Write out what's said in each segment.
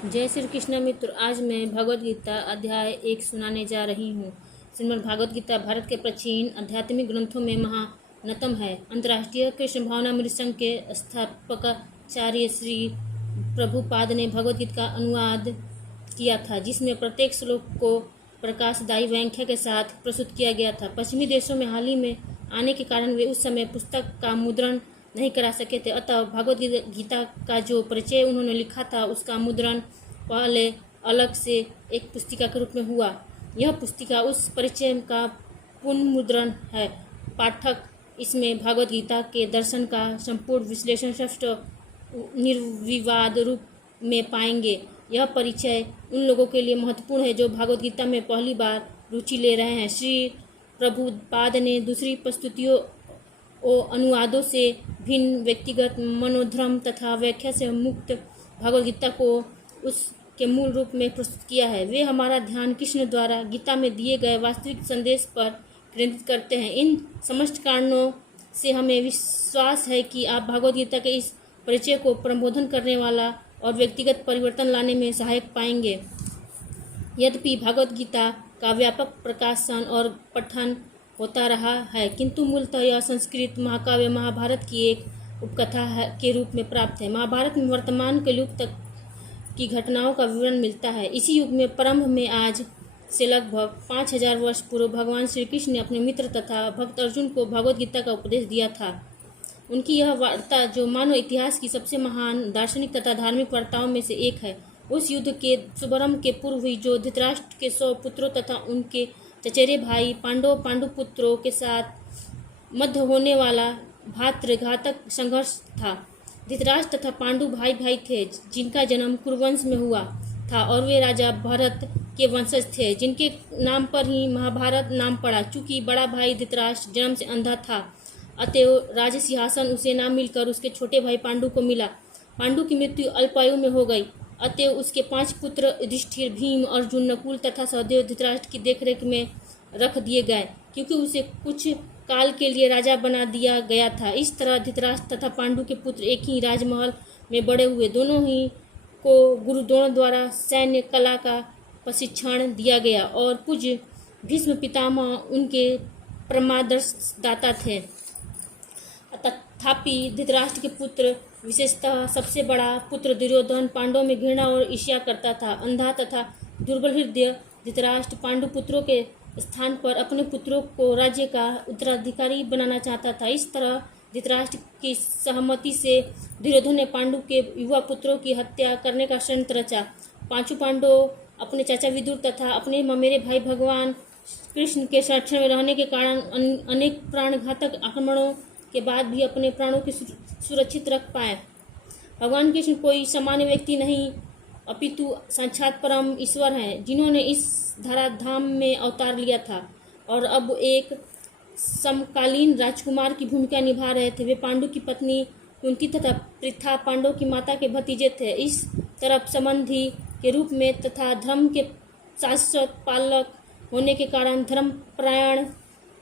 जय श्री कृष्ण मित्र। आज मैं भगवद गीता अध्याय 1 सुनाने जा रही हूँ। श्रीमद् भागवत गीता भारत के प्राचीन आध्यात्मिक ग्रंथों में महानतम है। अंतर्राष्ट्रीय कृष्ण भावनामृत संघ के स्थापकाचार्य श्री प्रभुपाद ने भगवद गीता का अनुवाद किया था, जिसमें प्रत्येक श्लोक को प्रकाशदायी व्याख्या के साथ प्रस्तुत किया गया था। पश्चिमी देशों में हाल ही में आने के कारण वे उस समय पुस्तक का मुद्रण नहीं करा सके थे, अतः भगवद गीता का जो परिचय उन्होंने लिखा था उसका मुद्रण पहले अलग से एक पुस्तिका के रूप में हुआ। यह पुस्तिका उस परिचय का पुनर्मुद्रण है। पाठक इसमें भगवद गीता के दर्शन का संपूर्ण विश्लेषण स्पष्ट निर्विवाद रूप में पाएंगे। यह परिचय उन लोगों के लिए महत्वपूर्ण है जो भगवद गीता में पहली बार रुचि ले रहे हैं। श्री प्रभुपाद ने दूसरी प्रस्तुतियों और अनुवादों से भिन्न व्यक्तिगत मनोधर्म तथा व्याख्या से मुक्त भगवद गीता को उसके मूल रूप में प्रस्तुत किया है। वे हमारा ध्यान कृष्ण द्वारा गीता में दिए गए वास्तविक संदेश पर केंद्रित करते हैं। इन समस्त कारणों से हमें विश्वास है कि आप भगवद गीता के इस परिचय को प्रबोधन करने वाला और व्यक्तिगत परिवर्तन लाने में सहायक पाएंगे। यद्यपि भगवद गीता का व्यापक प्रकाशन और पठन होता रहा है, किंतु मूलतः यह संस्कृत महाकाव्य महाभारत की एक उपकथा के रूप में प्राप्त है। महाभारत में वर्तमान कलयुग तक की घटनाओं का विवरण मिलता है। इसी युग में प्रारंभ में आज से लगभग 5000 वर्ष पूर्व भगवान श्री कृष्ण ने अपने मित्र तथा भक्त अर्जुन को भगवद गीता का उपदेश दिया था। उनकी यह वार्ता, जो मानव इतिहास की सबसे महान दार्शनिक तथा धार्मिक वार्ताओं में से एक है, उस युद्ध के शुभारंभ के पूर्व हुई, जो धृतराष्ट्र के 100 पुत्रों तथा उनके चचेरे भाई पांडुपुत्रों के साथ मध्य होने वाला भातृघातक संघर्ष था। धृतराष्ट्र तथा पांडु भाई भाई थे, जिनका जन्म कुरुवंश में हुआ था और वे राजा भरत के वंशज थे, जिनके नाम पर ही महाभारत नाम पड़ा। चूंकि बड़ा भाई धृतराष्ट्र जन्म से अंधा था, अतएव राज सिंहासन उसे न मिलकर उसके छोटे भाई पांडु को मिला। पांडु की मृत्यु अल्पायु में हो गई, अतएव उसके 5 पुत्र युधिष्ठिर, भीम, अर्जुन, नकुल तथा सहदेव धृतराष्ट्र की देखरेख में रख दिए गए, क्योंकि उसे कुछ काल के लिए राजा बना दिया गया था। इस तरह धृतराष्ट्र तथा पांडु के पुत्र एक ही राजमहल में बड़े हुए। दोनों ही को गुरु द्रोण द्वारा सैन्य कला का प्रशिक्षण दिया गया और पूज्य भीष्म पितामह उनके परमादर्शदाता थे। तथापि धृतराष्ट्र के पुत्र, विशेषतः सबसे बड़ा पुत्र दुर्योधन, पांडवों में घृणा और ईर्ष्या करता था। अंधा तथा दुर्बल हृदय धृतराष्ट्र पांडु पुत्रों के स्थान पर अपने पुत्रों को राज्य का उत्तराधिकारी बनाना चाहता था। इस तरह धृतराष्ट्र की सहमति से दुर्योधन ने पांडु के युवा पुत्रों की हत्या करने का षड्यंत्र रचा। 5 पांडव अपने चाचा विदुर तथा अपने ममेरे भाई भगवान कृष्ण के संरक्षण में रहने के कारण अनेक प्राणघातक आक्रमणों के बाद भी अपने प्राणों की सुरक्षित रख पाए। भगवान कृष्ण कोई सामान्य व्यक्ति नहीं, अपितु साक्षात परम ईश्वर हैं, जिन्होंने इस धराधाम में अवतार लिया था और अब एक समकालीन राजकुमार की भूमिका निभा रहे थे। वे पांडु की पत्नी कुंती तथा पृथा पांडव की माता के भतीजे थे। इस तरफ संबंधी के रूप में तथा धर्म के शाश्वत पालक होने के कारण धर्मपरायण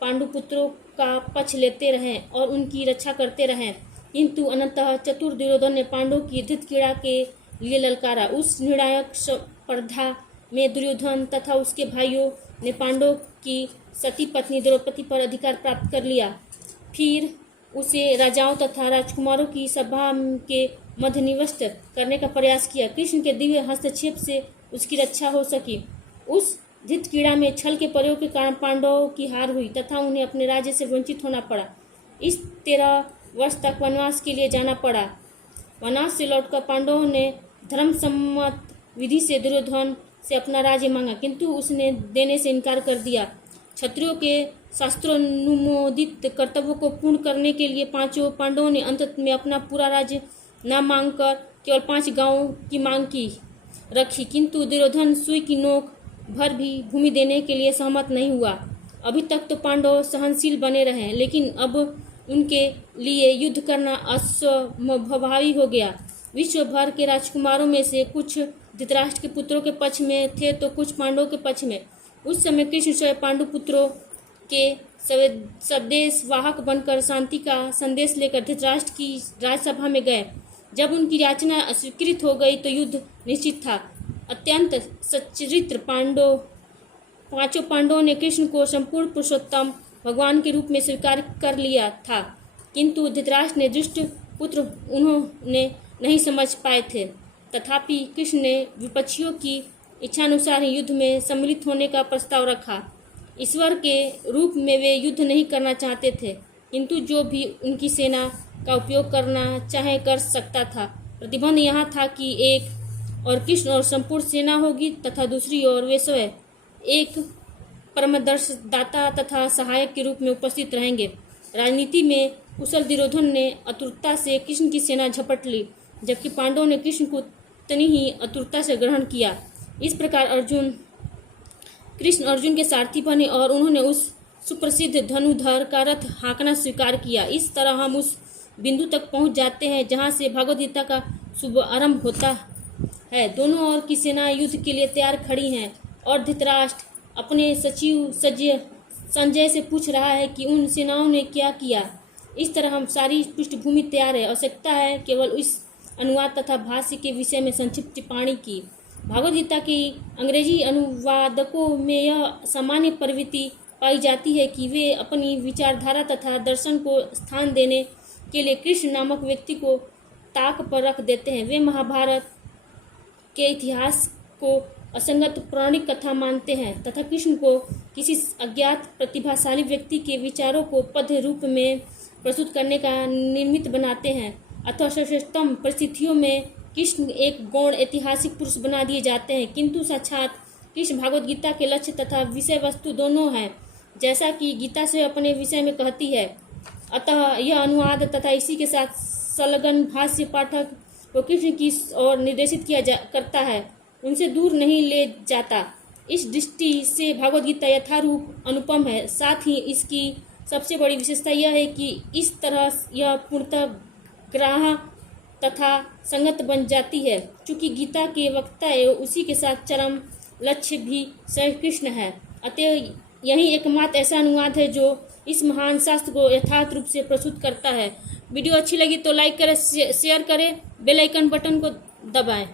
पांडु पुत्रों का पक्ष लेते रहे और उनकी रक्षा करते रहे, किंतु अनंतः चतुर दुर्योधन ने पांडवों की धृतक्रीड़ा के लिए ललकारा। उस निर्णायक स्पर्धा में दुर्योधन तथा उसके भाइयों ने पांडवों की सती पत्नी द्रौपदी पर अधिकार प्राप्त कर लिया। फिर उसे राजाओं तथा राजकुमारों की सभा के मध्य निविष्ट करने का प्रयास किया। कृष्ण के दिव्य हस्तक्षेप से उसकी रक्षा हो सकी। उस धृतक्रीड़ा में छल के प्रयोग के कारण पांडवों की हार हुई तथा उन्हें अपने राज्य से वंचित होना पड़ा। इस 13 वर्ष तक वनवास के लिए जाना पड़ा। वनवास से लौटकर पांडवों ने धर्मसम्मत विधि से दुर्योधन से अपना राज्य मांगा, किंतु उसने देने से इनकार कर दिया। क्षत्रियों के शास्त्रोनुमोदित कर्तव्यों को पूर्ण करने के लिए 5 पांडवों ने अंत में अपना पूरा राज्य न मांगकर केवल 5 गांवों की मांग की रखी, किंतु दुर्योधन सुई की नोक भर भी भूमि देने के लिए सहमत नहीं हुआ। अभी तक तो पांडव सहनशील बने रहे, लेकिन अब उनके लिए युद्ध करना अस्वाभावी हो गया। विश्व भर के राजकुमारों में से कुछ धृतराष्ट्र के पुत्रों के पक्ष में थे तो कुछ पांडवों के पक्ष में। उस समय कृष्ण स्वयं पांडु पुत्रों के संदेश वाहक बनकर शांति का संदेश लेकर धृतराष्ट्र की राजसभा में गए। जब उनकी याचना अस्वीकृत हो गई तो युद्ध निश्चित था। अत्यंत सच्चरित्र पांचों पांडवों ने कृष्ण को संपूर्ण पुरुषोत्तम भगवान के रूप में स्वीकार कर लिया था, किंतु धृतराष्ट्र ने दुष्ट पुत्र उन्होंने नहीं समझ पाए थे। तथापि कृष्ण ने विपक्षियों की इच्छानुसार ही युद्ध में सम्मिलित होने का प्रस्ताव रखा। ईश्वर के रूप में वे युद्ध नहीं करना चाहते थे, किंतु जो भी उनकी सेना का उपयोग करना चाहे कर सकता था। प्रतिबंध यहाँ था कि एक और कृष्ण और संपूर्ण सेना होगी तथा दूसरी ओर वे स्वयं एक परमदर्शदाता तथा सहायक के रूप में उपस्थित रहेंगे। राजनीति में कुशल दुर्योधन ने आतुरता से कृष्ण की सेना झपट ली, जबकि पांडवों ने कृष्ण को उतनी ही आतुरता से ग्रहण किया। इस प्रकार कृष्ण अर्जुन के सारथी बने और उन्होंने उस सुप्रसिद्ध धनुधर का रथ हाँकना स्वीकार किया। इस तरह हम उस बिंदु तक पहुंच जाते हैं जहां से भगवद गीता का शुभ आरंभ होता है। दोनों ओर की सेना युद्ध के लिए तैयार खड़ी हैं और धृतराष्ट्र अपने सचिव संजय से पूछ रहा है कि उन सेनाओं ने क्या किया। इस तरह हम सारी पृष्ठभूमि तैयार है। आवश्यकता है केवल इस अनुवाद तथा भाष्य के विषय में संक्षिप्त टिप्पणी की। भगवद गीता की अंग्रेजी अनुवादकों में यह सामान्य प्रवृत्ति पाई जाती है कि वे अपनी विचारधारा तथा दर्शन को स्थान देने के लिए कृष्ण नामक व्यक्ति को ताक पर रख देते हैं। वे महाभारत के इतिहास को असंगत पौराणिक कथा मानते हैं तथा कृष्ण को किसी अज्ञात प्रतिभाशाली व्यक्ति के विचारों को पद्य रूप में प्रस्तुत करने का निमित्त बनाते हैं। अथवा सर्वश्रेष्ठतम परिस्थितियों में कृष्ण एक गौण ऐतिहासिक पुरुष बना दिए जाते हैं, किंतु साक्षात कृष्ण भागवत गीता के लक्ष्य तथा विषय वस्तु दोनों हैं, जैसा कि गीता से अपने विषय में कहती है। अतः यह अनुवाद तथा इसी के साथ संलग्न भाष्य पाठक को कृष्ण की ओर निर्देशित करता है, उनसे दूर नहीं ले जाता। इस दृष्टि से भागवत गीता यथारूप अनुपम है। साथ ही इसकी सबसे बड़ी विशेषता यह है कि इस तरह यह पूर्णतः ग्राह्य तथा संगत बन जाती है। चूँकि गीता के वक्ता एवं उसी के साथ चरम लक्ष्य भी स्वयं कृष्ण है, अतः यही एकमात्र ऐसा अनुवाद है जो इस महान शास्त्र को यथार्थ रूप से प्रस्तुत करता है। वीडियो अच्छी लगी तो लाइक करें, शेयर करें, बेल आइकन बटन को दबाएं।